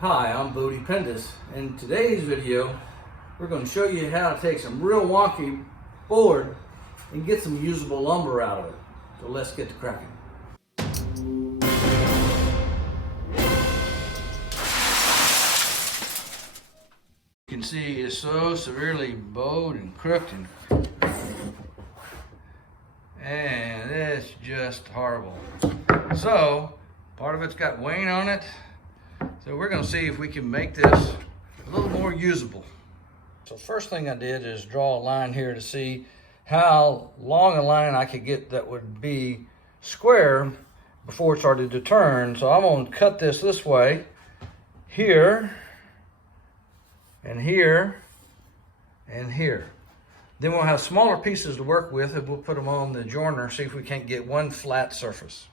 Hi, I'm Bodie Pendis. In today's video, we're going to show you how to take some real wonky board and get some usable lumber out of it. So let's get to cracking. You can see it's so severely bowed and crooked and it's just horrible. So part of it's got wane on it. So we're going to see if we can make this a little more usable. So first thing I did is draw a line here to see how long a line I could get that would be square before it started to turn. So I'm going to cut this way, here, and here, and here. Then we'll have smaller pieces to work with and we'll put them on the joiner, see if we can't get one flat surface.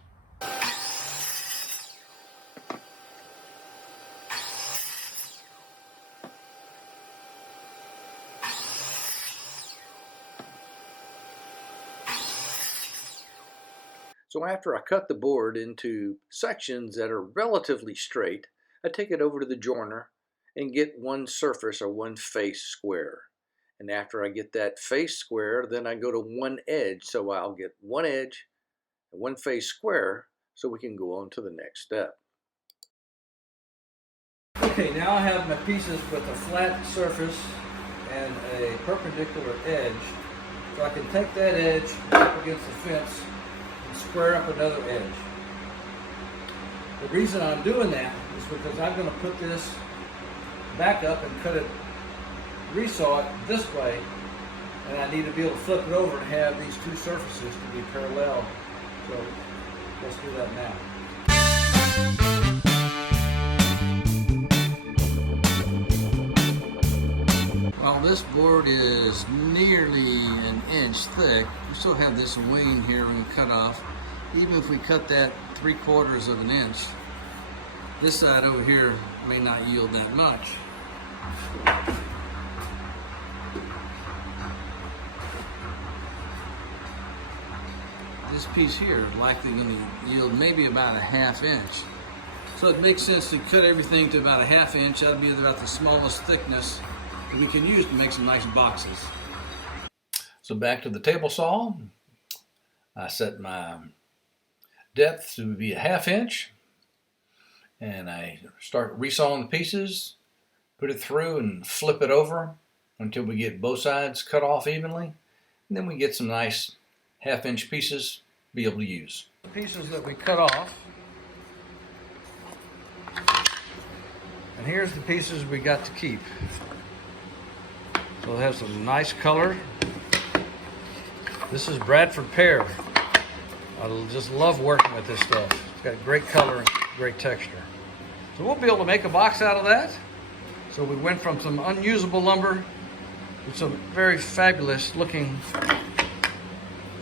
So after I cut the board into sections that are relatively straight, I take it over to the joiner and get one surface or one face square. And after I get that face square, then I go to one edge. So I'll get one edge and one face square so we can go on to the next step. Okay, now I have my pieces with a flat surface and a perpendicular edge. So I can take that edge up against the fence and square up another edge. The reason I'm doing that is because I'm going to put this back up and cut it, resaw it this way, and I need to be able to flip it over and have these two surfaces to be parallel. So let's do that now. While this board is nearly an inch thick, we still have this wane here we can cut off. Even if we cut that 3/4 of an inch, this side over here may not yield that much. This piece here is likely going to yield maybe about a 1/2 inch. So it makes sense to cut everything to about a 1/2 inch. That'll be about the smallest thickness that we can use to make some nice boxes. So back to the table saw. I set my depth to be a 1/2 inch. And I start resawing the pieces, put it through and flip it over until we get both sides cut off evenly. And then we get some nice 1/2 inch pieces to be able to use. The pieces that we cut off. And here's the pieces we got to keep. So it has some nice color. This is Bradford pear. I just love working with this stuff. It's got great color and great texture. So we'll be able to make a box out of that. So we went from some unusable lumber with some very fabulous looking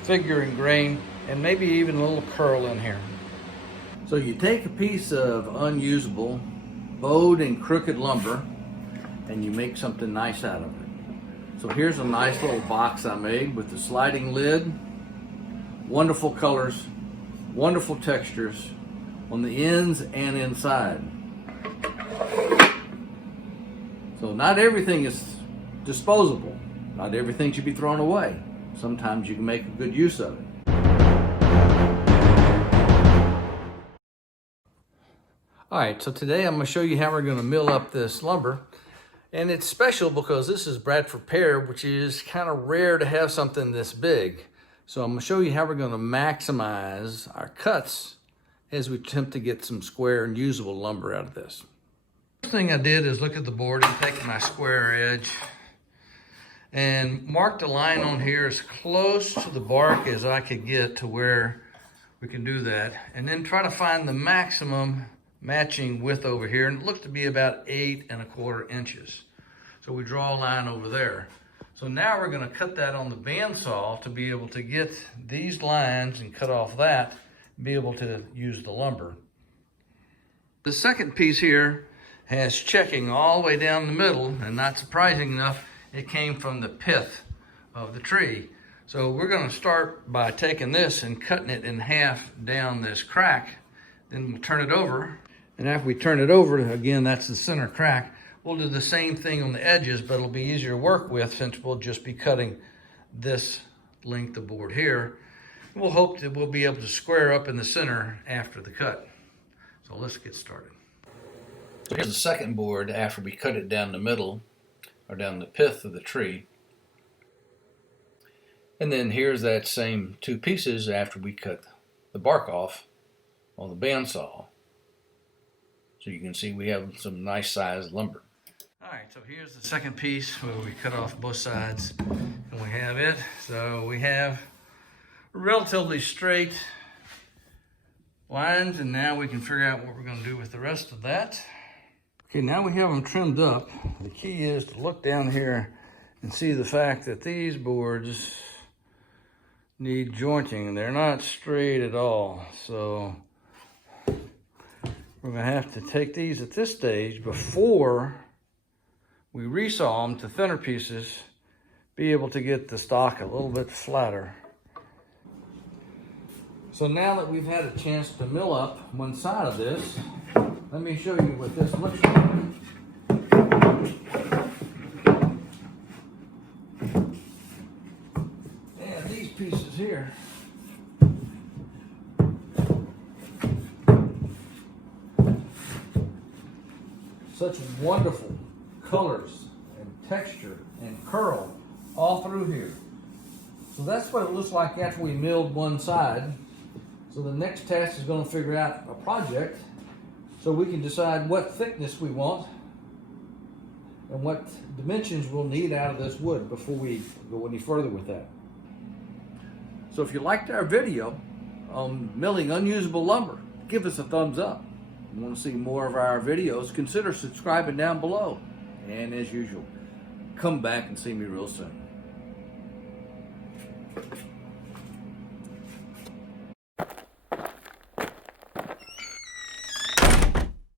figure and grain, and maybe even a little curl in here. So you take a piece of unusable, bowed and crooked lumber, and you make something nice out of it. So here's a nice little box I made with the sliding lid, wonderful colors, wonderful textures on the ends and inside. So not everything is disposable. Not everything should be thrown away. Sometimes you can make a good use of it. All right, so today I'm going to show you how we're going to mill up this lumber. And it's special because this is Bradford pear, which is kind of rare to have something this big. So I'm going to show you how we're going to maximize our cuts as we attempt to get some square and usable lumber out of this. First thing I did is look at the board and take my square edge and mark the line on here as close to the bark as I could get to where we can do that. And then try to find the maximum matching width over here, and it looked to be about 8 1/4 inches. So we draw a line over there. So now we're going to cut that on the bandsaw to be able to get these lines and cut off that, and be able to use the lumber. The second piece here has checking all the way down the middle, and not surprising enough, it came from the pith of the tree. So we're going to start by taking this and cutting it in half down this crack. Then we'll turn it over And after we turn it over, again, that's the center crack. We'll do the same thing on the edges, but it'll be easier to work with since we'll just be cutting this length of board here. We'll hope that we'll be able to square up in the center after the cut. So let's get started. So here's the second board after we cut it down the middle, or down the pith of the tree. And then here's that same two pieces after we cut the bark off on the bandsaw. So you can see we have some nice sized lumber. All right, so here's the second piece where we cut off both sides and we have it. So we have relatively straight lines, and now we can figure out what we're going to do with the rest of that. Okay, now we have them trimmed up. The key is to look down here and see the fact that these boards need jointing. They're not straight at all. So we're going to have to take these at this stage before we resaw them to thinner pieces, be able to get the stock a little bit flatter. So now that we've had a chance to mill up one side of this, let me show you what this looks like. And these pieces here, such wonderful colors and texture and curl all through here. So that's what it looks like after we milled one side. So the next task is going to figure out a project so we can decide what thickness we want and what dimensions we'll need out of this wood before we go any further with that. So if you liked our video on milling unusable lumber, give us a thumbs up. If you want to see more of our videos, consider subscribing down below. And as usual, come back and see me real soon.